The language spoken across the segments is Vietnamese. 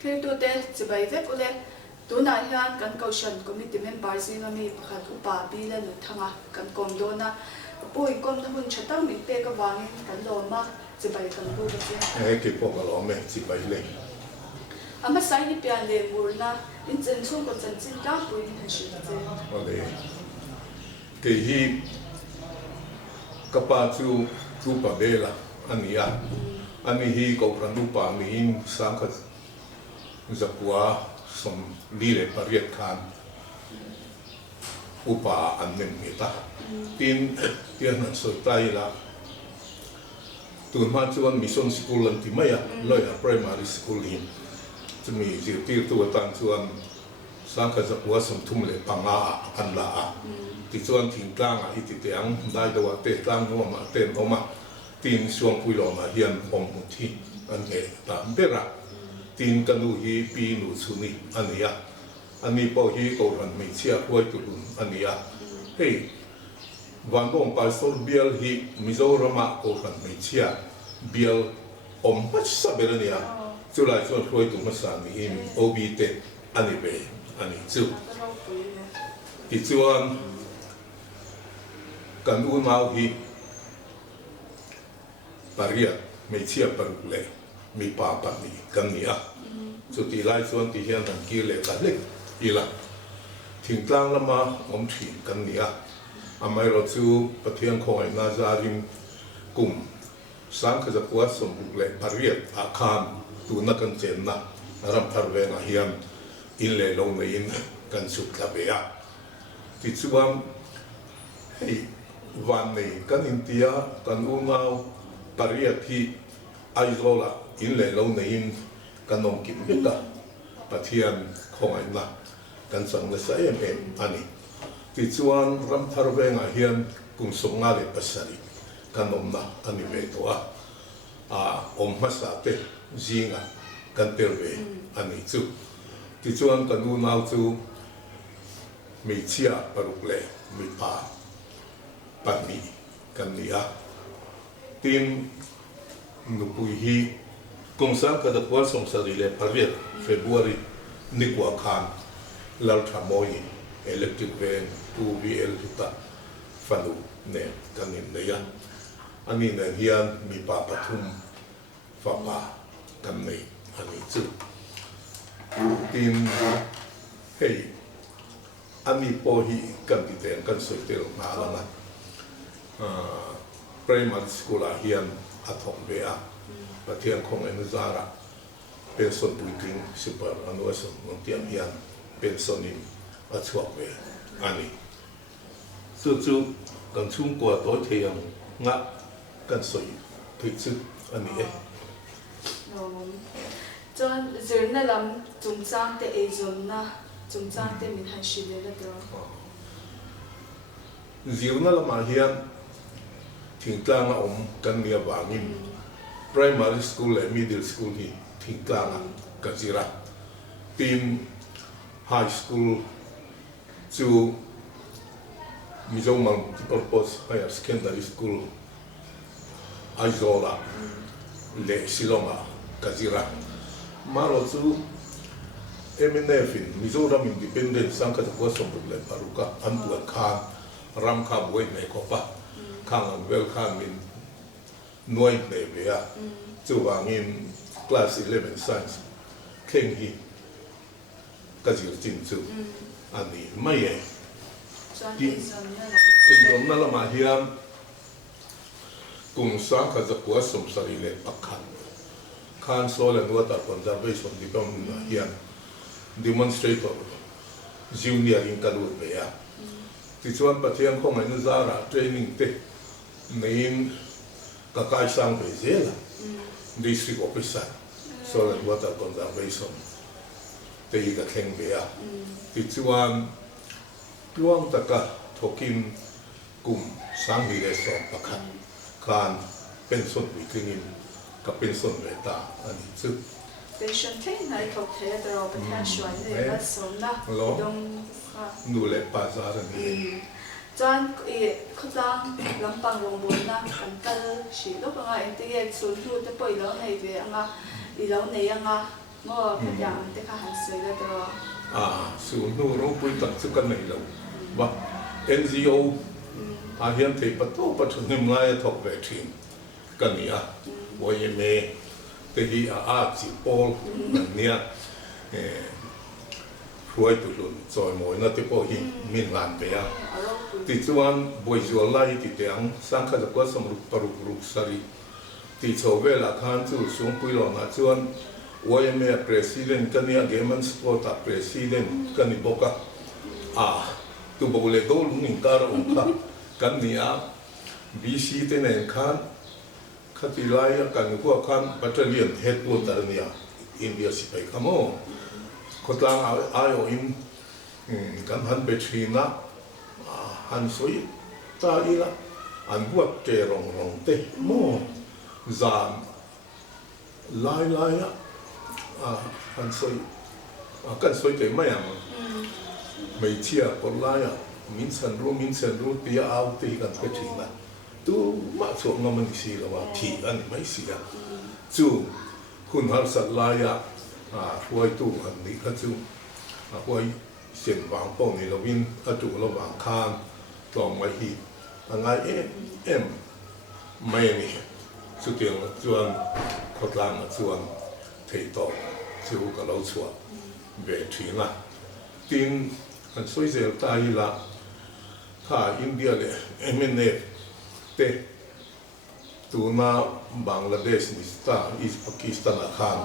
Khi tôi đến chỉ bài viết của lẽ tôi nói hiện căn Kohhran Committee member gì mà mi bắt Upa B Lalnunthanga căn công đó na bùi công ta hun chặt mình pe cái vàng căn đồ mà chỉ bài căn đồ đó chứ. Cái bộ cái lò mình chỉ bài lên. Mà sai đi bia lệ mùa na in chân xuống có chân chín cá bùi hình sự chứ. Oleh, cái hi kapal tu Upa B la ani hi Kohhran Upa ni sang kat zakwa som lile pariat khan Upa anem kita tin nan soi tai la tun ma chuan mission school an ti maya loya primary school hi chumi zir tir tu tan chuan sang kha zakwa som thum le panga an la ti chuan thing tlang a hi ti tiang dai do te tlang no ma ten no ma tin suang pui lo ma hian om mu thi an nge ta bera tin kanu hi pi nu chuni ania ani po hi Kohhran mi chia huai tu ania hey van bong pa sol bial hi Mizorama Kohhran mi chia bial om hach saberania chulai chuan huai tu ma sa ni im obi te ani be ani chu ti chuan kan u mau hi pariat mi chia parule mi pa pa ni kan nia chu ti lai chuan ti hian han ki le ka le ila thing tlang lama om thin kan nia amai ro chu pathian khoi na zarim kum sang kha zakwa som le pariat akhan tu na kan chen na Ramthar Veng a hian in le lo nei in kan suk la be a ti chuan hei van nei kan intia kan u ngau pariat hi aizola in le lo nei in kan nom kim beka pathian khoi na kan sang le sa em ani ti chuan Ramthar Veng a hian kum songa le pasari kan nom na ani ve to a om ma sa te zinga kan perve ani chu ti chuan kan u nau chu mi chia parukle mi pa pani kan nia tin nupui hi kongsan ka da kwal som sari le pariat February ni kwa khan lal thamoi electric van 2VL ta fanu ne kanin neya ani na hian mi pa pathum fa pa kan nei ani chu tin hey ani po hi kan ti ten kan soi tel na la na primary school a hian a thong ve a pathian khong en zara pension puiting super anwasom tiam hian pension in a chuak ve ani chu kan chung kwa to theyang nga kan soi thei chu ani e Chuan zirna lam chungchang te ezon na chungchang te min han shi le do zirna lama hian thingtlang a om kan nia wangin primary school le middle school hi thingtlang a kazira tin high school chu Mizo multipurpose higher secondary school aizola le silonga kazira maro chu MNF in Mizoram Independent Sanka the Kwasam le paruka antuan khan ramkha boi me kopa khang welcome in noi ne bea chu wangin class 11 science keng hi kazir chin chu ani mai e in na la ma hiam kum sang kha zakwa som sari le pakhan khan sol and water conservation department na hian demonstrator junior in kalu bea ti chuan pathian khong ai zara training te nein ka kai sang be zela district officer soil and water conservation te hi ka thleng bea ti chuan luang taka thokin kum sang hi le so pakhat khan pension weekling ka pension ve ta ani chu pension thei nai thok the da ro pathian shwai ne la som na dong nu le pa za ni chuan khotang lampang rong bon na kan kal shi lo ka ngai te ye chul thu te poi lo nei ve anga i lo nei anga มอขยันแต่ข้าหันสวยแล้วตัวศูนย์นู้รู้ปุยตัดสุกันในเราว่า NGO อาเฮียนเทปโตปัจจุบันไม่ทบเวทีกันเนี่ยว่ายังไงแต่ที่อาจิโปลกันเนี่ยช่วยตุลุนซอยมวยนั่นที่พอหิมินลานเปียติดส่วนบอยจวลไล่ติดเตียงสังขารก็สมรุปปรุกรุกสรีติดโซเวลาทานจู่ส่งปุยหลงอาส่วนว่ายังไง Presbyterian กันเนี่ยเกมันสปอร์ต Presbyterian กันนี่บอกตัวบอกเลยโดนลุงการองค์กันเนี่ยBC เต็นเองขันขัดที่ไล่กันพวกขัน Presbyterian headquarter เนี่ยอินเดียสิไปขโมยคนต่างอายุอินกันหันไปชีนะหันสวยตาอีละอันบวกเกรองเตะโมจานลายหันสวยกันสวยเตะไม่ยังไม่เชื่อคนลายมินสันรู้ตีเอาตีกันไปชีนะตู้มาสวมมันสีแล้วว่าทีอันไม่เสียจู่คุณหันสัตลายช่วยตู้อันนี้ก็จู่ช่วยเสียงวางป้องในเราวินก็จู่ระหว่างข้างตองไว้หีบอะไรไม่นี่สุดเดียวส่วนคนล่างส่วนเทต่อจู่กับเราชัวเวทีละทีนอันสวยเสียตายละถ้าอินเดียเลยเนเตตัวน่าบังกลาเทศนิสตาอิสปากีสถานอาคาร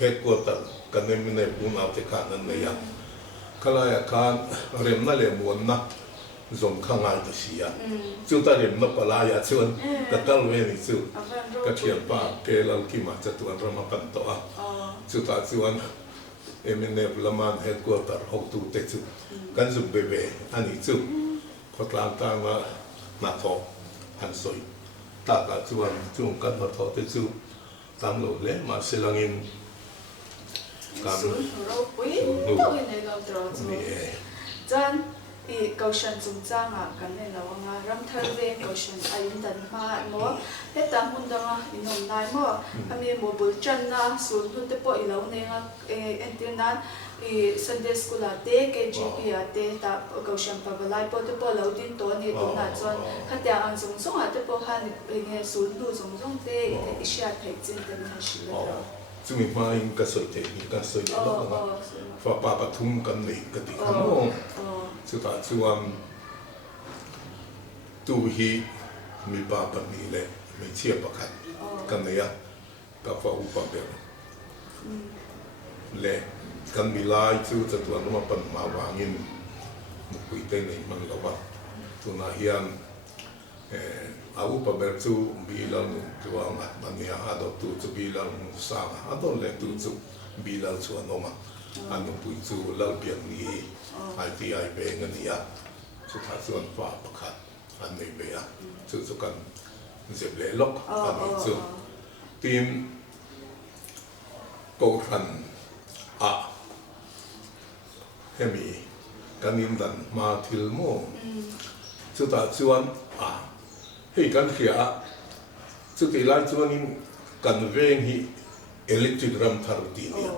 headquarter กันในปุ่นเอาแต่การนั้นเลยขลายการเรียมนั่นเลยมวนนะจงข้างไงตัวเสียจู่ตาเรียมนับปลายชวนกระตั้งเวนิจู่กระเทียมป้าเกลัลกิมาจะตัวรำกันตัวจู่ตาชวนเนปละมัน headquarter หกตัวเตจู่กันจุ่มเบเบอันนี้จู่พอกลางต่างว่าหน้าท้องหันสวยตากระชวนจู่กันมาท้องเตจู่ตามโหลดเลยมาเสลังอินศูนย์เราปุ้ยตัวในเราตรอจูจันอีเกาชันจุงจ้างกันในเรารำเธอเวงเกาชันอายุดันมาหมอเฮตามหุ่นดังอินนมนายหมอมีหมอบุญจันนะศูนย์หุ่นเตปอีเราเนี่ยเอ็นตินั้นซันเดย์สกูลเต้เกจีพีเต้ตาเกาชันปะบลายปอเตปเราดินตัวนี้ตัวนั้นจนขัดยาอันสงสงเตปหันเงี้ยศูนย์ดูสงสงเต้อิชาไทยจินเต็มหันชิลเลยจู่มีมาอินก็สวยเท่ก็สวยแล้วก็ฟ้าป่าปทุมกันเลยกันที่ขโมยสุดท้ายส่วนตู้ฮีมีป่าปนีเลยไม่เชี่ยประคันกันเนี่ยกับฟ้าอุปเบลเลยกันมีลายจู่จะตัวน้ำมันมาวางินมุกุยเต้นมันละว่าตัวนาเฮียนaku pabertu bilang tuang mania ada tu bilang sama ada le tu bilang tuan oma anu puitu lalpian ni ITI Veng ni ya sudah tuan fa pakat anu be ya tu kan zeble lok anu tu tim Kohhran hemi kanin dan matilmo sudah tuanให้กันเขียสุดที่ไล่ส่วนนี้กันเวงฮีอิเล็กทริกรัมทารุตีเนี่ย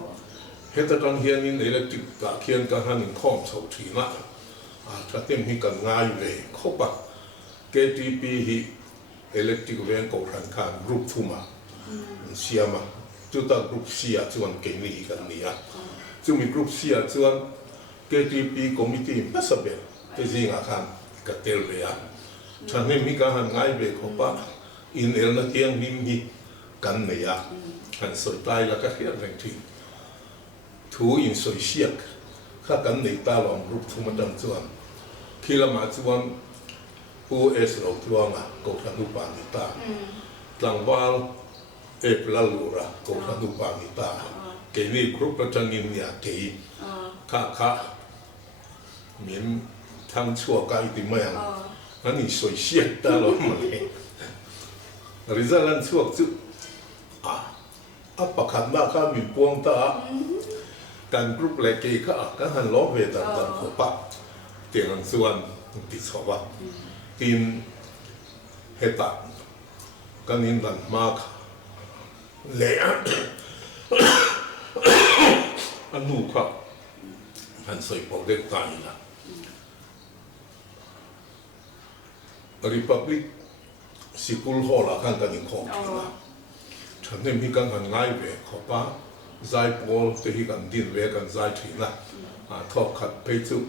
เหตุการณ์เฮียนินอิเล็กทริกตะเคียนกันหันข้อมเสาทีนะถ้าเต็มฮีกันง่ายเลยเข้าปะ KTP ฮีอิเล็กทริกเวงกับรันการกรุ๊ปทุ่มาเสียมาจุดตั้งกรุ๊ปเสียส่วนเก่งนี่กันเนี่ยซึ่งมีกรุ๊ปเสียส่วน KTP Committee ไม่สบายแต่จริงอาคารกัดเตลเบียฉันไม่มีการง่ายเบกเขาปะอินเอลนักเรียนมิมีกันเนี่ยกันสวยตายแล้วก็เขียนแรงทิ้งถูอินสวยเชียกข้ากันในตาลองรูปทุ่มดังจวนคีละมาจวนผู้เราจวงก็ขันุปานิตาหลังบ้านลาลูระก็ขันุปานิตาเกนี่กรุ๊ปประจังอินเนี่ยเกยข้าเหมือนทั้งชั่วกายติไม่ยังนั่นนี่สวยเชียตลอดมาเลยริซาลันช่วงจุดประคันมาข้ามีพวงตาการกรุ๊ปเล็กๆข้ากันหันล้อเวตันตันขบปะเตียงส่วนติดสอบทีมเฮตันกันนินดันมากเลย anh nu khóc anh soi bảo đẹp tai là Republic School Hall là khăn cái không là chẳng nên khi cần hành ngay về khó ba giải bol thì khi cần điên về cần giải thủy là thọ khát phê chú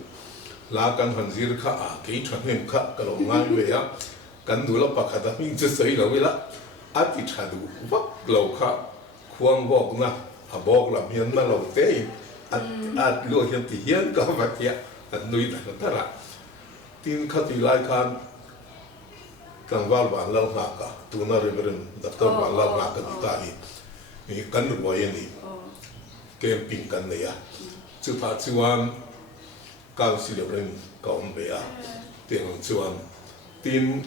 là cần hành gì khá cái chẳng nên khá cái lòng ngay về á cần đủ là bạc khát mình chỉ sấy là vậy là thì trả đủ vắt lâu khá khoang bọc na bọc làm hiền na lâu té lúa hiền thì hiền có vật kia nuôi là tất cả tin khát thì lại khan càng vào bản lâu ngạc cả tu na reverend doctor bản lâu ngạc cái ta hi kan được gọi ni camping kan này chú ta chú an cao sĩ liệu lên cộng về tiền chú an tin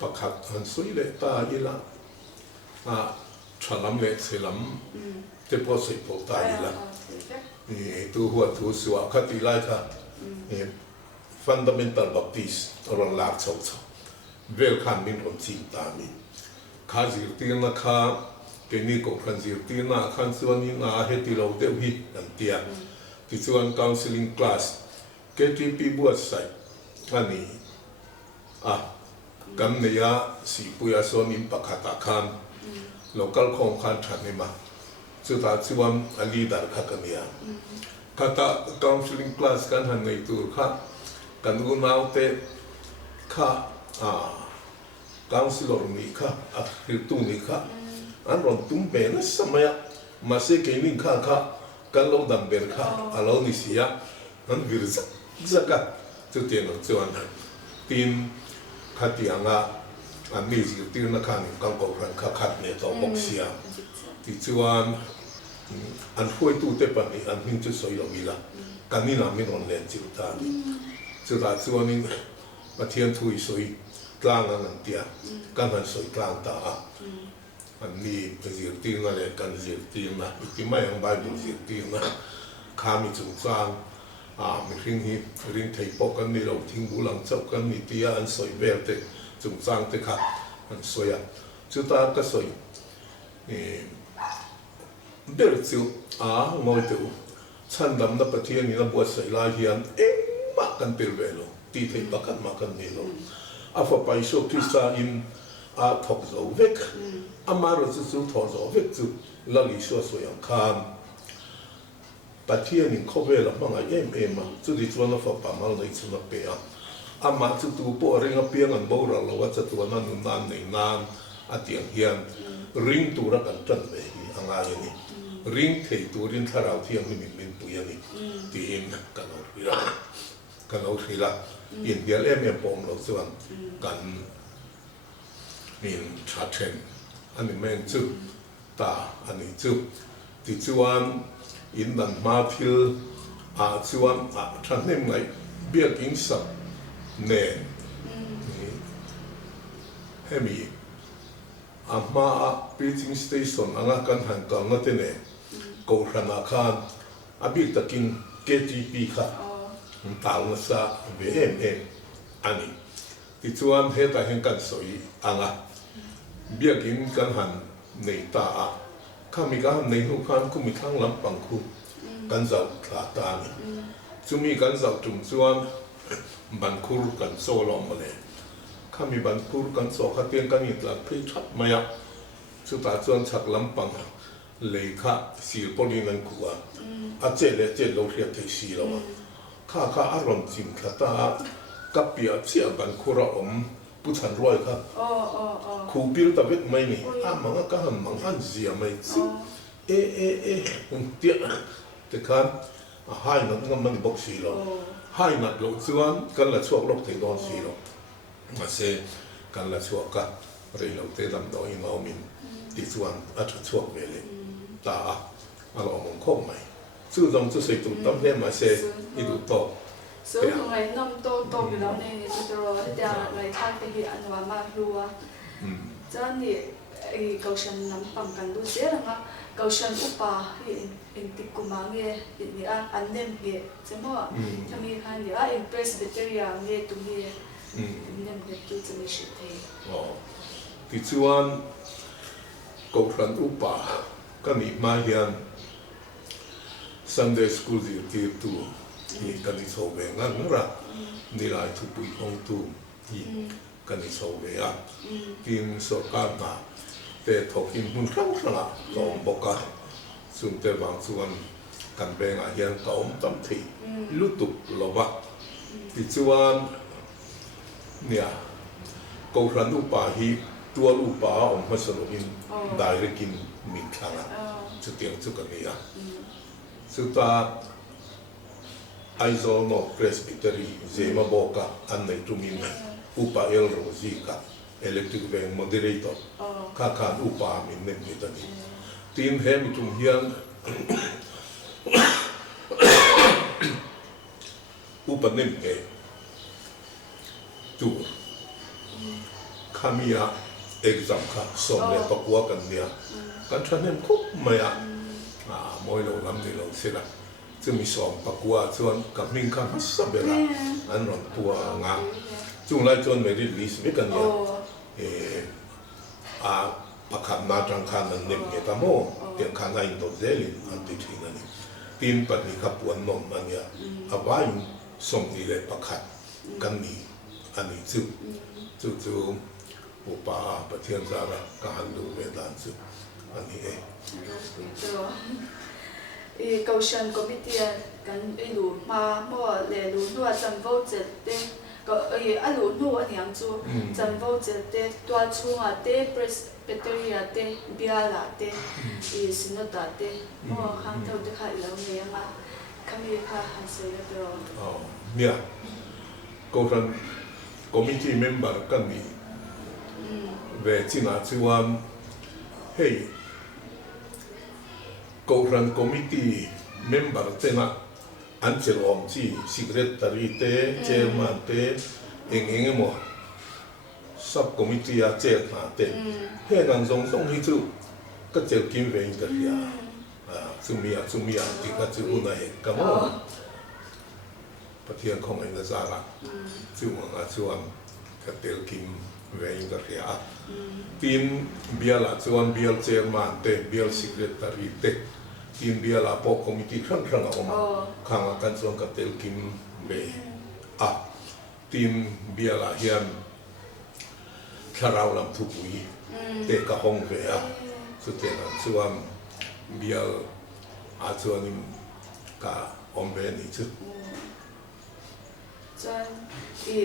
bạc hạt hành suy lệ ta đi là chọn lắm lệ sẽ lắm để bỏ sợi bỏ ta đi là tu huat tu sửa khát đi lại cả fundamental baptist orang lạc sâu sâu về khăn mình còn chìm ta mình khá dữ tiếng là khá cái này cũng khăn dữ tiếng là khăn xuân như là hết đi lâu đều hi làm tiền thì xuân counseling class cái GP buat sai anh này kan này si puya son impact hata khan local khom khan thani ma chu ta chuan a leader kha kania kata counseling class kan han nei tur kha kan u nau te kha counselor ni kha a tu ni kha an ron tum be na samaya ma se ke ning kha kan lo dam ber kha a lo ni sia an vir zaka chu te no chuan tin khatianga an ni ji tin na khan kan ko ran kha khat ne to bok sia ti chuan an foi tu te pa ni an hin chu soi lo mi la kan ni na mi ron len chu ta ni chu ta chuan in pathian thui soi tlang an tia kan han soi tlang ta an ni ji tin na le kan ji tin na ti mai ang bai bu ji tin na kha mi chung chang mình riêng hi riêng thầy bốc cái này đầu thiên vũ lăng châu cái này tia anh soi về thế chúng sang thế khác anh soi chúng ta cái soi bây giờ ngồi từ chân đầm nó bắt thiên ni nó buat soi la hiền makan pilvelo ti thầy bác ăn makan này lo apa pai so Krista in thọc dấu vết amaro chú thọc dấu vết chú là lý số soi ang khan Presbyterian in Kohhran la mga em chu di chuan fa pamal nei chuna pe ama chu tu po ringa piang an bora lo wa cha tu na nu nan nei nan atiang hian ring tu ra kan tan ve hi anga ni ring thei tu rin tharau thiang ni min pu ya ni ti in kan lo thila in bial em pom lo chuan kan min cha chen ani men chu ta ani chu ti chuan in dan ma thil chuan than nem ngai biak in sa ne hemi ma preaching station anga kan han ka ngate ne Kohhran khan abi takin KTP kha tal na sa Veng ani ti chuan he ta hen kan soi anga biak in kan han nei ta kami kan nei hu khan ku mi thang lam pang khu kan zau thla ta ni chumi kan zau tum chuan ban khur kan so lo ma le kami ban khur kan so kha tian kan ni tla phei that maya chu ta chuan chak lam pang le kha sir polin an ku a che le che lo hria thei si lo kha aron chim kha ta kapia chia ban khura pu chan roi kha khu pil ta vet mai ni manga ka han mang han zia mai chu tia te khan hai na ngam man bok si lo hai na lo chuan kan la chuak lok thei don si lo ma se kan la chuak ka rei lo te lam do in lo min ti chuan a thu chuak ve le ta a lo mong khom mai chu dong chu sei tu tam he ma se I du to so ngày năm to cái đó này rồi để ngày tháng thì anh và mà lúa cho nên cầu sân nắm bằng cần đôi dễ là cầu sân Upa in tịch của mang nghe thì anh nem nghe chứ mà cho nên hai nữa in Presbyterian nghe tụi nghe nem nghe tụi cho nên sự thế thì chuan Kohhran Upa cái này mà hiện Sunday school zir tu hi kan ni so ve ngan ra ni lai thu pui hong tu hi kan ni so ve a tin so ka na te thokin hun thang thanga lom boka sun te wang chuan kan beng a hian ka om tam thi lutuk lova ti chuan nia Kohhran Upa hi tua Upa om masalo in direct in min thanga chu tiang chu kan ni a Suta Aizol no Presbyterian Zema Boka and Tumin Upa El Rosika electric Veng moderator Kakan Upa min Mitani Team Hemitum Hian Upa Nimke Tour Kamia exam ka Somne Papua Kanya Kantranem Kup Maya mỗi lâu lắm thì lâu xí là chứ mình sống bạc qua chuan cả mình khám hết sắp về là anh nói tua ngang chung lại chuan mấy đi list với cái này bạc khám na trang khám là niệm cái ta mò tiếng khám này đồ dễ liền anh đi thi này tin bạc đi khắp buồn nông mà nhá vài sống đi lại bạc khám cái này anh ấy chú Upa thiên gia là cả hành động về đàn chú anh ấy Kohhran Committee kan ilu ma mo le lu nu chan vo che te ko alu nu aniang chu chan vo che te tua chunga te Presbyterian te biala te sinota te mo hang thau te khai lo me ma kami kha han se le do mia Kohhran Committee member kan ni về china chuan hey Kohhran Committee member tena anchel om chi secretary te chairman te eng mo sub committee a chair na te he nang zong song hi chu ka chel kim ve in ka ya chumia ti ka chu na he ka mo pathian khong ai na za la chu ma chuan ka tel kim ve in ka ya tin biala chuan bial chairman te bial secretary te tin biala po committee khan khan om khang kan chuan ka tel kim ve tin biala hian tharau lam thu pui te ka hong ve chu te na chuan bial chuan ka om ve ni chu chuan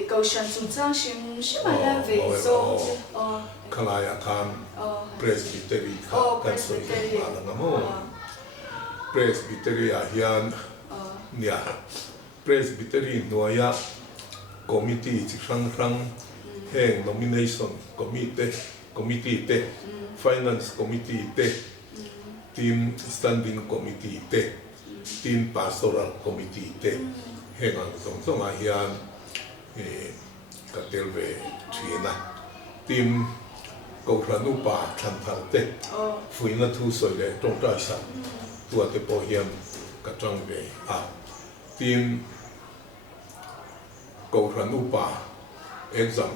Kohhran chung chang shim ya ve so Kalaya Khan Presbyterian kan so ala ngamo Presbyterian hian nia Presbyterian noya committee chi rang heng nomination committee te finance committee te team standing committee te team pastoral committee te heng ang song a hian ka tel ve thina team Kohhran Upa Ramthar te fuina thu soi le tong tai sa tua te po hiam ka tang ve team Kohhran Upa exam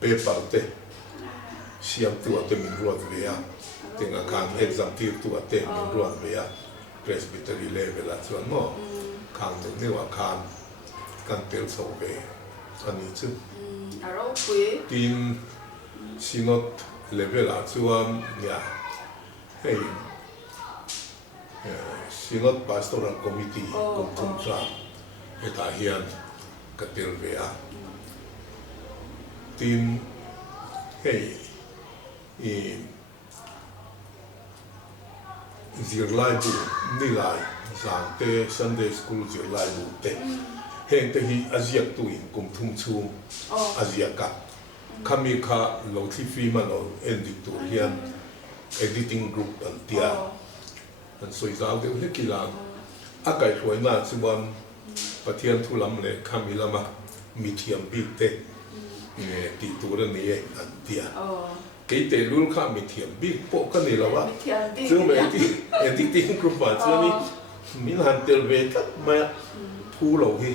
paper te siam tua te min ruat ve tenga kan exam tir tua te min ruat ve Presbyterian level a chuan mo khang te ne wa kan tel so ve ani chu aro pui team Sinot level a chuan ya hey Sinot pastoral committee kum thum tra eta hian ka tel ve team hey zirlai bu nilai zang te Sunday school zirlai bu te heng te hi aziak tuin kum thum chung aziaka kami kha lo thi fi man o ending to hian editing group an tia an soi zau de he kilang akai hloi na chuan pathian thu lam le kami lama mithiam bi te ti tur ni an tia ke te lul kha mithiam bi po ka ni lawa chu me ti editing group ma chu ni min han tel ve kat ma thu lo hi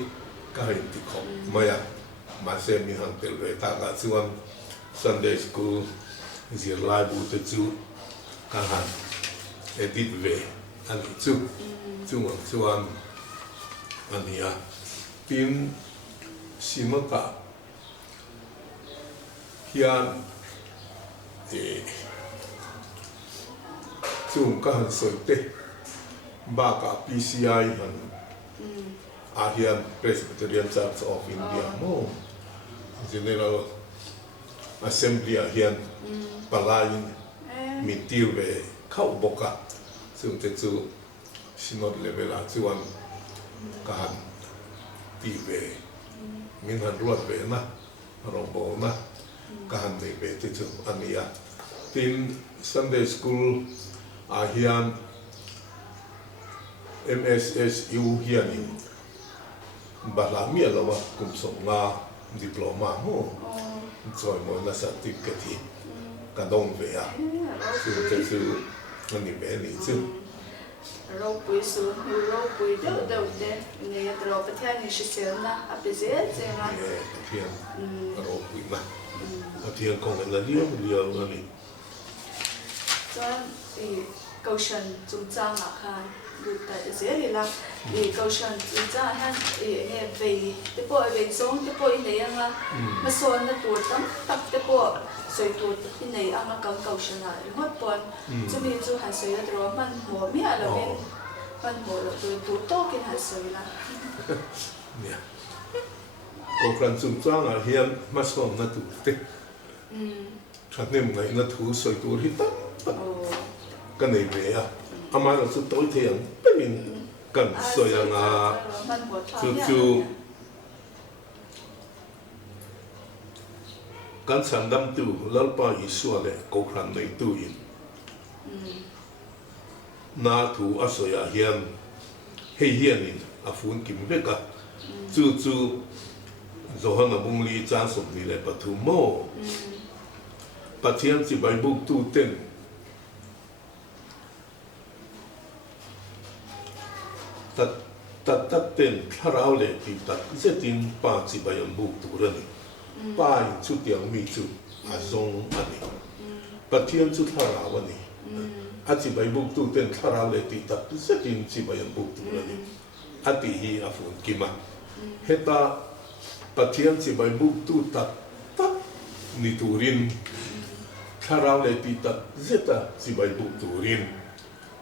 ka hin ti kho maya mà xem mình hàng tiền về ta cả chuan Sunday school zir lai bu te chu ka han edit ve anh chú chú anh anh tin xin mất cả hiện chú các hành soi tê ba cả PCI hành hiện Presbyterian Church of India mo General Assembly hiện Palain mình tiêu về khâu bọc cảซึ่งจะจูสินอดเลเวลาจวนการตีเวมินหันรวดเวนะรองโบนะการในเวที่จูอันนี้ทีน Sunday School อาเฮียน MSSU เฮียนิบาลามีอะไรวะกุมส่งงาดิปโลมาโม่จอยมวยนักสัตติกทีกระดงเวียซึ่งจะจูอันนี้เวนี่จูเราปุยสูงเราปุยเดิมเนี่ยเราประเทศนี้ชิเซลนะอาเปเซ่เจ้าประเทศเราปุยนะประเทศของเราเลี้ยวนั่นนี่จนเกาชันจุนจ้างอ่ะค่ะดูแต่เสียดีละเกาชันจุนจ้างฮันเนี่ยไปเตปอยเวงส่งเตปอยเนี่ยยังละมาส่วนนั้นตัวตั้งตักเตปอยสวยตัวที่ไหนอ่ะมาเกาชันอะไรหมดปนจะมีจูหันสวยแล้วแต่ว่ามันหัวเมียเราเป็นมันหัวเราตัวโตกินหันสวยละเนี่ยโอครันจุนจ้างอ่ะเฮียนมาส่วนนั้นตัวเต็มฉันเนี่ยมึงไงนั่นถูสวยตัวที่ตั้งกันในเวียอามาเราสุดโต่อยเทียงเป็นมินกันสวยงาจูกันสันดำตูแล้วไปอีส่วนเลยโกครันในตู้อินนาถูอาสวยเฮียนให้เฮียนินอาฟูนกิมเวกะจูโจฮันบุงลีจานสมนี่เลยปฐุมโมปะเทียนสิใบบุกตู้เต้นตัดเต้นถ้าเราเลยที่ตัดเสตินป้าสิใบยันบุกตู้ระนี่ป้ายชุดยังมีจุดอาทรงอันนี้ปะเทียนชุดถ้าเราวันนี้อาจิใบบุกตู้เต้นถ้าเราเลยที่ตัดเสตินสิใบยันบุกตู้ระนี่อาทิฮีอาฟุนกิมาเฮตาปะเทียนสิใบบุกตู้ตัดนิตูรินถ้าเราเลยที่ตัดเสตาสิใบบุกตู้ริน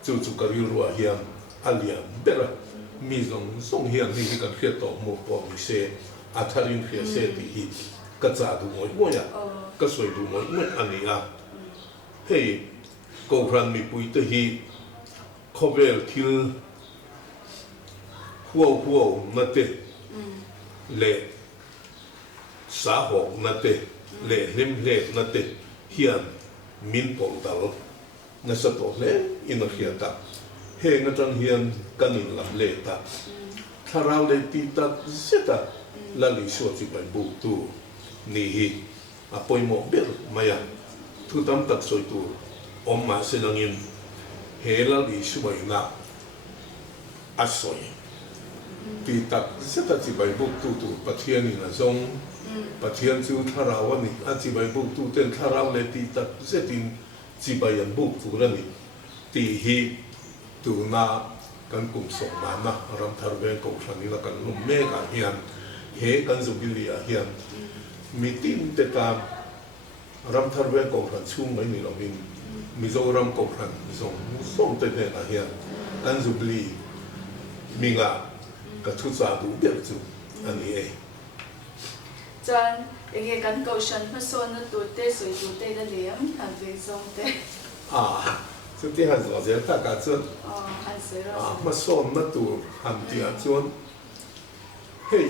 จู่ๆก็ริรัวเฮียนอาเลียนเบลมีส่งเฮียนที่กันเขียนต่อหมู่ปอมิเซอาทารินเขียนเซติฮิก็จะดูมวยมวยก็สวยดูมวยมวยอันนี้เฮ้ยโกครันมีปุยตะฮีคอเวลทิลหัวนั่นเตเล่สาหกนั่นเตเล่เล่มเล่นั่นเตเฮียนมินปองตลนั่นสตอเล่อินเฮียตับเฮงจังเฮียนกันอินลำเลตับถ้าเราได้ตีตัดเสร็จละลิชัวจิบันบุกตูนี่ฮีอปอยโมเบลมายังทุกตำตัดสวยตัวอมมาเสนังอินเฮละลิชัวอินะอัศวยตีตัดเสร็จจิบันบุกตูปัจเจียนินะจงปัจเจียนจูถ้าเราวันนี้อันจิบันบุกตูเต็นถ้าเราเลยตีตัดเสร็จจิบันบุกตูละนี่ตีฮีตูนากันกลุ่มส่งมานะรำทารเวงกชันนี่ละกันลุ่มเมฆเฮียนเฮกันสุบิลีเฮียนมีตินเตตามรำทารเวงกชันชุ่มไม่มีเรามีโจรำกชันส่งเตเนเฮียนกันสุบิลีมีงากับทุกสาดูเดียวจูอันนี้จนอย่างเงี้ยกันกชันมาส่วนนั้นตัวเตะสวยตัวเตะได้เลี้ยงอันเป็นส่งเตสุดที่หันสอเสียตากาจวนมาส่งมาตัวหันที่อาจวนเฮ้ย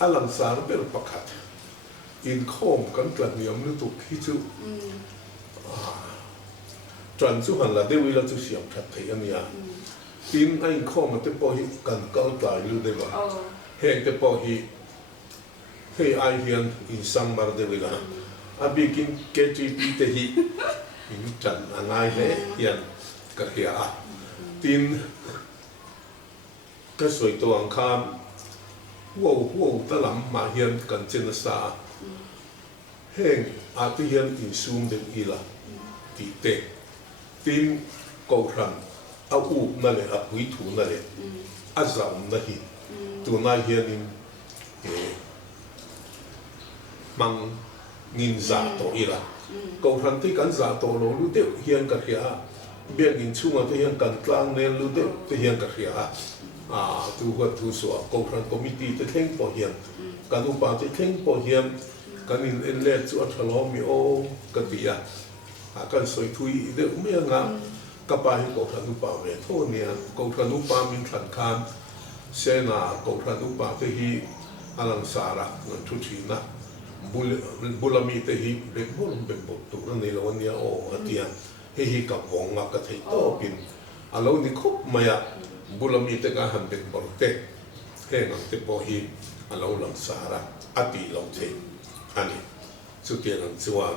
อลังสารเป็นประคัดอินข้อมกันกลัดเหนียวนึกตุกที่จูจวนจูหันละเดวิลจูเสียมทัดเทียนเนี่ยอินไอ้ข้อมันจะพอหิกันเกาตายรู้ได้บ่เฮงจะพอหิเฮ้ยไอเฮียนอินซังมาเดวิลาอาบิกินเกจิปีเตหิอินจันอะไรเลยยันกระเทียตินก็สวยตัวอังคารว้าวตะลำมาเฮียนกันเจนสาเฮงอาทิเฮียนอินซูมเดนอีละตีเตตินโกรันอ u na le a pui thu na le a zam na hi tu na hian in mang ngin za to ira Kohhran ti kan za to lo lu deuh hian ka hria biangin chunga te hian kan tlang nen lu deuh te hian ka hria tu huat tu so Kohhran Committee te thleng po hian kan upa te thleng po hian kan in en le chu a thalo mi o ka tia kan soi thui deuh me nga ka pa hi Kohhran upa ve tho nia Kohhran upa min than khan se na Kohhran upa te hi alang sara ngan thu thina bulami te hi bekbol bekbol tu ni lo nia o atia hi ka vonga ka thei to pin alo ni khop maya bulami te ka han bekbol te he ngam te po hi alo lang sara ati lo the ani chu tian ang chuan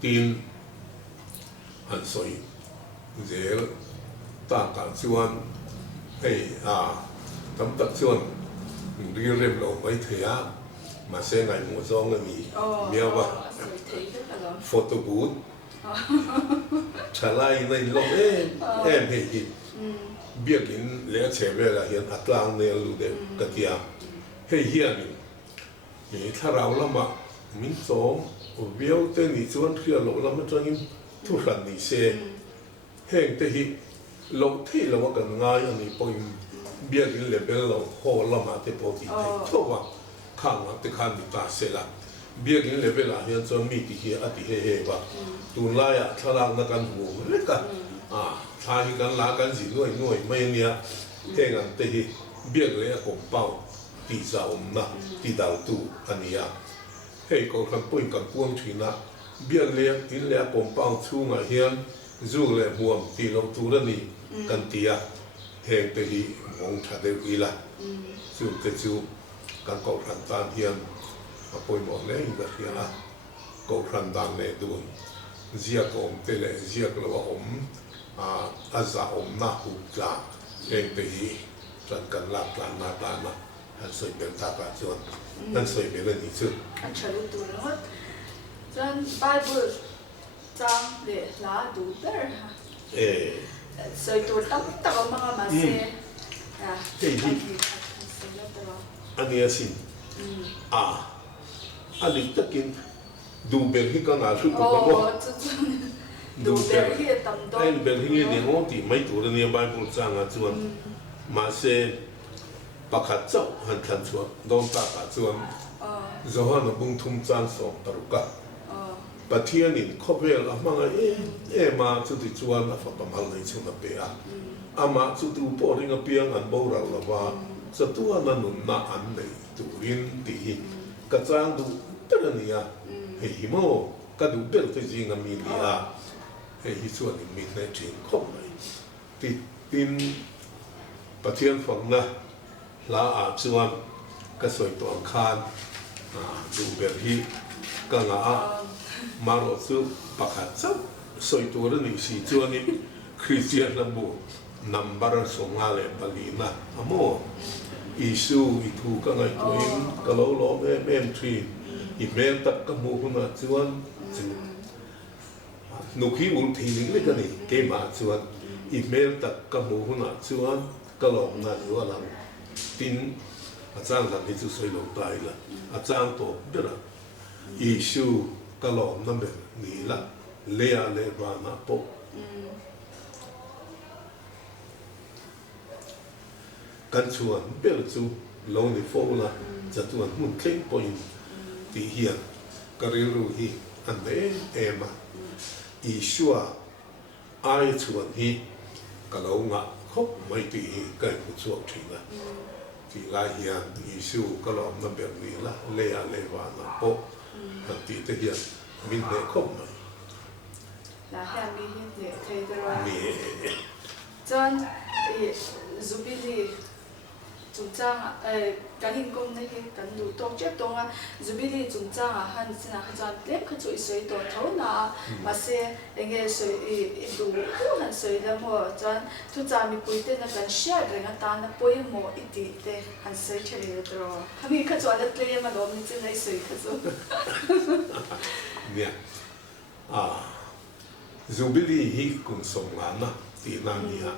tin han soi zel ta ka chuan hei tam tak chuan ri rem lo mai thea mà xe ngày mùa gió người miêu vào photo booth trả lại này lúc em hệ gì biết in lẽ chế về là hiện Atlang này luôn đấy cái kia hệ hiện thì thà rau lắm mà mình sống biểu tên thì chuẩn khi lâu lắm cho nên thu lần thì xe hẹn thế thì lâu thế là một cái ngay anh ấy bôi biết in lẽ bên lâu hồ lắm mà thế bôi thì thôi mà khang te khan ni ta se la biagin level a hian chon mi ti hi ati he wa tun la ya thalang na kan hu le ka tha hi kan la kan ji noi mai nia he ngan te hi biag le a kom pau ti za na ti dau tu ania he ko kan point kan puang thina biag le in le a kom pau chu nga hian zu le huam ti lo tu ra ni kan tia he te hi mong tha de ila chu te chu kan Kohhran tan hian apoi mo le in da hian Kohhran dan le dun zia ko te le zia ko om za om na hu la en te hi tran kan la plan na ta na han soi ben ta pa chuan han soi be le ni chu an chalu tu lo chan Bible chang le la du ber soi tu tam ta ma ma se ani asin ali takin du bel hi ka na su ko ko du bel hi tam do ai bel hi ni ngo ti mai tu ni Bible changa chuan ma se pakhat chau han than chuan don ta ka chuan zohan bung thum chan so taruka pathian in khobel amanga ma chu ti chuan a fa pamal nei chu na pe ama chu tu po ringa piang an bo ra lawa sa tua na nun na an nei tu rin ti ka chang du terania hei mo ka du bel te jing a mi nia hei hi chuan in mi ne chin khom mai ti tin pathian phang na la a chuan ka soi to ang khan du bel hi ka nga maro chu pakhat chau soi tu ra ni si chuan in Christian lambu number songa le palina amo isu itu ka ngai tuin ka lo lo em tri email tak ka mu na chuan nu khi ul thi le ka ni ke ma chuan email tak ka mu na chuan ka lo na lu la tin a chang la ni chu soi lo tai la a chang to bera isu ka lo na be ni la le a le ba na po kan chuan bel chu lo ni fo la cha chuan mun thleng point ti hian karil ru hi an de ema Isua ai chuan hi ka lo nga khop mai ti hi kai pu chuak thina ti lai hian Isu ka lo na ber ni la le a le wa na po han ti te hian min ne khop mai la hian mi hi le thei de ra ni chan zubili chúng ta cái hình công này cái đủ tốt chất tốt à zubili chúng ta han xin là han lép cái chuỗi sợi tổ thấu na mà sẽ nghe sợi đủ han sợi là mua chan chúng ta mi bui tên là cái share cái người ta là bui mua ít tí thế han sợi chơi được rồi hami cái chuỗi là play mà đó mình chỉ lấy sợi cái chuỗi nè zubili hi kun song na ti na ni ha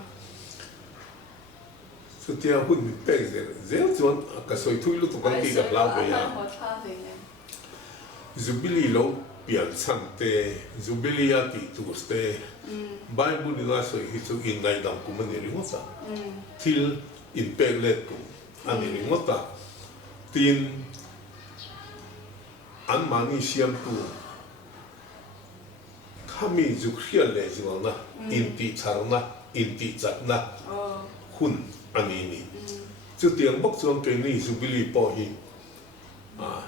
สุดที่หุ่นเป๊กเจ้าส่วนก็สวยทุยลุตุกันที่กับเราไปอ่ะจูบิลีเราเปลี่ยนสังเตจูบิลีอาติตูสเตไบเบิลนี่น่าสวยที่สุดอินไงดำกุมันนี่ริงว่าทิลอินเปกเล็กอันนี้ริงว่าทีนอันมานี่เสียมตัวข้ามีจุกเขียนเลยสิว่านะอินติชาร์นะอินติจัดนะหุ่นอันนี้นี่จุดเตียงบอกส่วนเก่งนี่จูบิลีปอฮี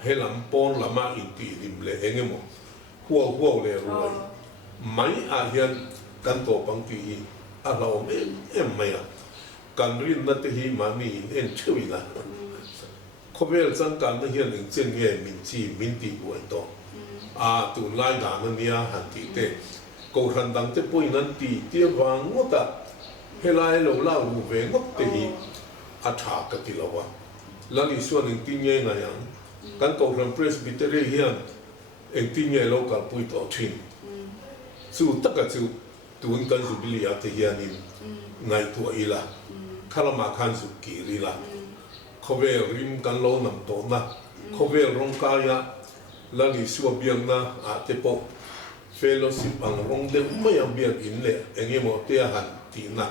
เฮลัมปอนละมาอินติริมเลยเองมั้งหัวเลยรวยไม่อาเฮียนกันตัวบางทีเราไม่อะการเรียนนั่นที่มานี่เอ็นช่วยนะเขาเวลสังการนั่นเฮียนหนึ่งเจนเงี้ยมินจีมินตีบวยต่อตุนไล่ด่านั่นเนี่ยหันตีเตะกูทันดังเตะปุยนั่นตีเตี้ยวางงดอะเฮลัยเราเล่ารูเวงดที่อาชากติเราวะแล้วอีกส่วนหนึ่งที่เงี้ยไงยังกันกูทัน Presbyterian เองที่เงี้ยเรากับปุยต่อชินสู้ตักกับสู้ตุนกันสุบิลีอาเทียนินไงตัวอีละข้ามาคันสุกีรีละเขาเวลริมกันโลนำตัวนะเขาเวลร้องกายะแล้วนี่ชัวเบียงนะเทปเฟลสิบังร้องเด็กไม่ยังเบียงอินเลยเองยังหมดเตียหันตีนะ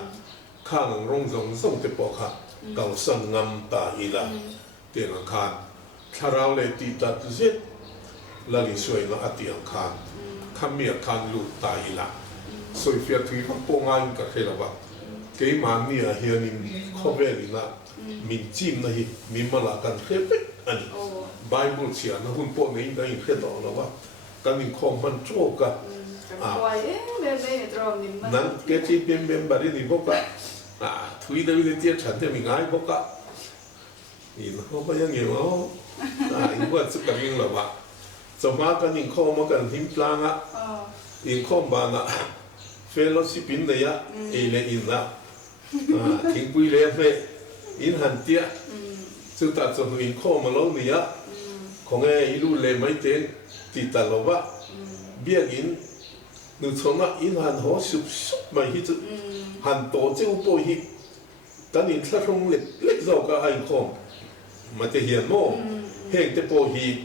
ข้างร้องส่งเทปค่ะเก่าสังงำตาอีละเตียงคานถ้าเราเลยตีตัดเสร็จแล้วนี่ช่วยนะเตียงคานข้ามีคานลุตาอีละสวยเฟียถือข้าโปงงานกับใครละวะเกี่ยมันนี่เฮียนินเขาเวลินะมินจิมนะฮิมิมาลากันเข็บอันนี้ไบเบิลเชียนะหุ่นพวกนี้ได้เข็ดต่อแล้ววะกันนี่คอมมันโจกะนั้นเกจิเป็นบารินี่บอกว่าทุยได้วิธีฉันจะมีง่ายบอกว่านี่เขาไปยังเงี้ยอ๋อีกว่าสุดยิ่งแล้ววะสมัยกันนี่คอมกันหิมพลางอ่ะอินคอมบานอ่ะเฟลโลชิปินเนี่ยเอเลอินนะทิ้งปุยเล่เฟอินหันเตียสุดท้ายส่วนอินคอมมาแล้วเนี่ยของไอ้ลูเล่ไม่เต็งติดตลอดว่าเบี้ยอินนึกชนะอินหันหัวสุบไม่ฮิตหันโตเจ้าปุยฮิตตอนนี้ถ้าตรงเล็กเราก็ไอ้คอมมันจะเหียนโม่เฮงจะปุยฮิต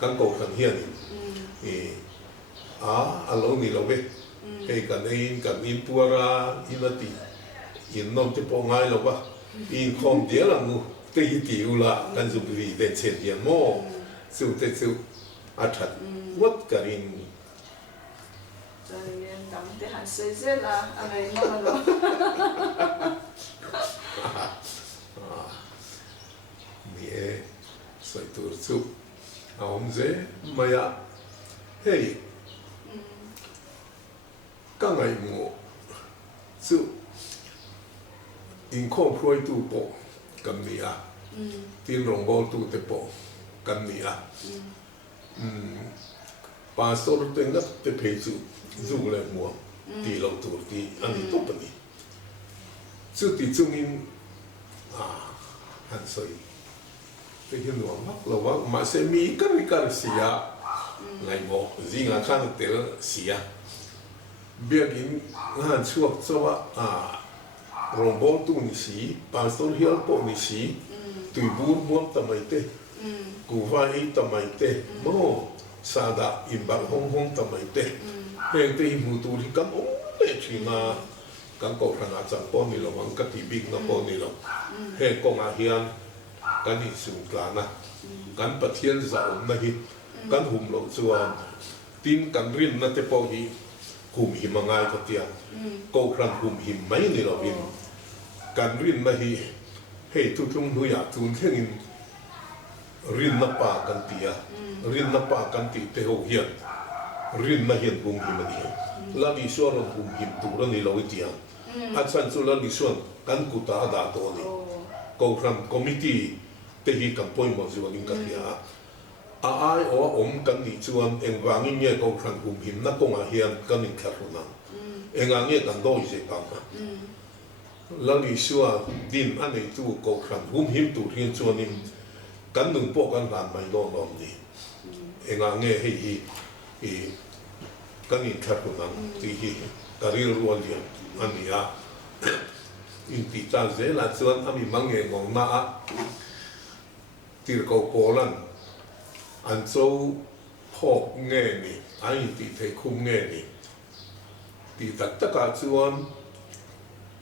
กันโกกันเฮียนี่อันเรานี่เราเว้เฮ้กันอินปัวราอินติอินน้องจะปองไงหรอวะอินคอมเดียร์ละงูตีติวละกันจุบลีเดชเชียนโมสุดสุดอัฐวัดกันอินจะเรียนดังแต่หันเสียละอะไรมาหรอนี่สวยตัวสุดเอาเจ้มายาเฮ้ก็ไงงูสุอินคอมพรอยตูโปกันนี่ตีนรองบอลตูเตโปกันนี่ปาสโตรเต็งนับเตเพจูจูเลยมัวตีเราตัวตีอันนี้ตัวปนี่สุดที่จุงอินหันสวยแต่เห็นว่ามักเราว่ามาเซมีกันเสียไงบอกจริงอ่ะข้างเต๋อเสียเบียกินงานช่วงสวะรองบอลตูนิสีปาสโตรเฮียลโปนิสีตุยบูร์ม้วนทำไมเตกูว่าอีทำไมเตโมซาดาอิมบังฮงทำไมเตเฮงเตอิมูตูริกันโอ้เตชินากันก็ขนาดจังปอนี่เราวังกัติบิกนะปอนี่เราเฮงก็มาเฮียนกันนี่สุกลานะกันปะเทียนสาวนะฮิกันหุ่มหลงส่วนทีมกันรินนะเตปอฮีหุ่มหิมง่ายก็เตียก็ครั้งหุ่มหิมไม่นี่เราบินกันรินนะฮีเฮ้ทุกทุ่งนุยาทุนเท่งรินนับปากันตีรินนับปากันตีเตหเฮียนรินนะเฮียนหุ่มหิมนี่ลาดิส่วนหุ่มหิมตัวนี่เราไว้เตียอาจารย์สุลาดิส่วนกันกุตาดาตัวนี่Kohhran Committee เตหิกันป่วยหมดส่วนนี้กันเนี่ยอมกันนี่ส่วนเองวางเงี้ยKohhranหุ่มหิมนักกงอาเฮียนกันนี่แค่คนนั้นเองเงี้ยกันโดยเฉพาะแล้วนี่ส่วนดินอันนี้ตัวKohhranหุ่มหิมตัวเฮียนส่วนนี้กันหนึ่งพวกกันหลานไม่โดนนี่เองเงี้ยให้กันนี่แค่คนนั้นที่การีรัวเลี้ยงอันนี้ in ti ta ze la chuan ami mange ngong na a tir ko polan an châu phok nge ni ai ti thei khum nge ni ti tak taka chuan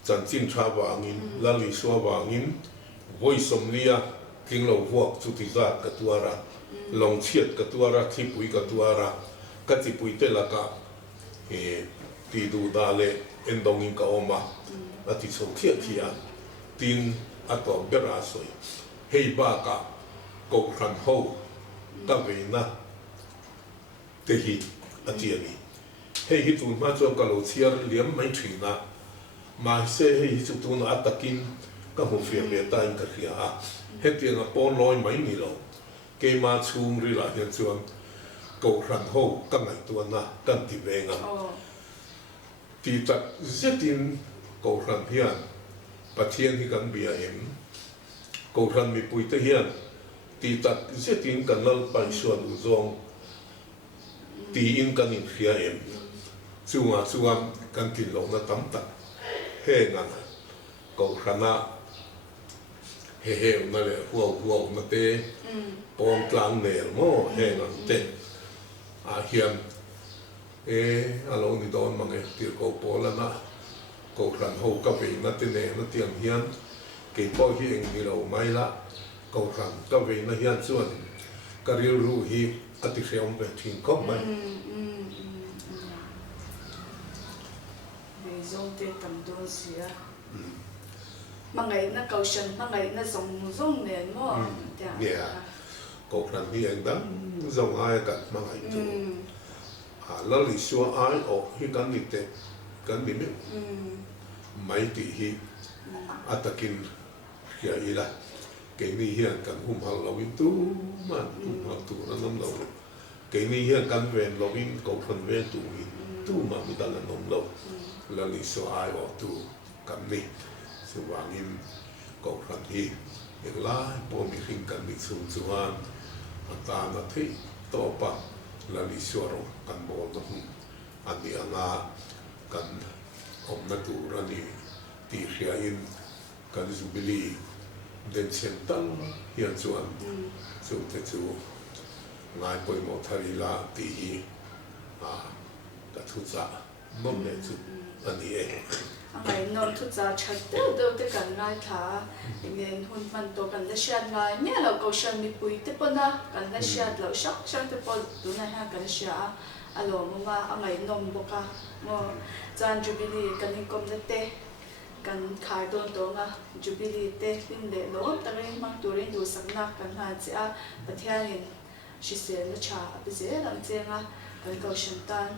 chan chin tha wangin lali suwa wangin voi somlia king lo huak chu ti za katuara long chiat katuara thipui katuara kati pui te la ka ti du da le endong in ka oma ati so thia thia tin ato bera soi hei ba ka Kohhran ho ta ve na te hi ati ani hei hi tu ma cho ka lo chiar liam mai thina ma se hei chu tu na atakin ka ho fia me ta in ka khia a he ti na pon loi mai ni lo ke ma chung ri la hian chuan Kohhran ho ka ngai tu na kan ti venga ti tak zetin Kohhran hian pathian hi kan bia em Kohhran mi pui te hian ti tak zetin kan lal pai suan u zong ti in kan in khia em chunga kan tin lo na tam tak he ngan Kohhrana he na le huau na te pon tlang nel mo he ngan te a hian alo ni don mange tir ko pola na Kohhran ho ka ve na te ne na tiang hian ke po hi eng ni lo mai la Kohhran ka ve na hian chuan ka ril ru hi ati hreom ve thin ko mai ve zong te tam don sia mangai na kaushan mangai na zong ne mo ya Kohhran hi eng dang zong ai ka mangai tu la li suwa ai o hi kan ni te kan ni me mai ti hi atakin khia ila ke ni hian kan hum hal lovin tu man hum hal tu na nam lo ke ni hian kan ven lovin Kohhran ven tu hi tu ma mi dal na nom lo la li suwa ai o tu kan ni su wangin Kohhran hi ek lai po mi hing kan ni chung chuan ata na thei to pa la li suwa ro kan bol na hum ani anga kan om na tu rani ti khia in kan zubili den chen tang hian chuan chu te chu ngai poi mo thari la ti hi ka thu cha mom le chu ani angai non thu cha chat de te kan ngai tha ingen hun man to kan la shat ngai me lo ko shan mi pui te pona kan la shat lo shak te pol tu na ha kan sha alo ma angai nom boka mo chan jubilee kan ni kom te kan khai don to nga jubilee te pin le lo ta re ma turin du sakna kan ha cha pathianin shi se na cha bi ze lam che nga kan ko shan tan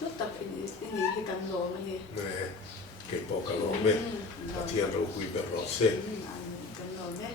lu tak ini hi kan lo ma ni ke po ka lo me pathian ro hui be ro se kan lo me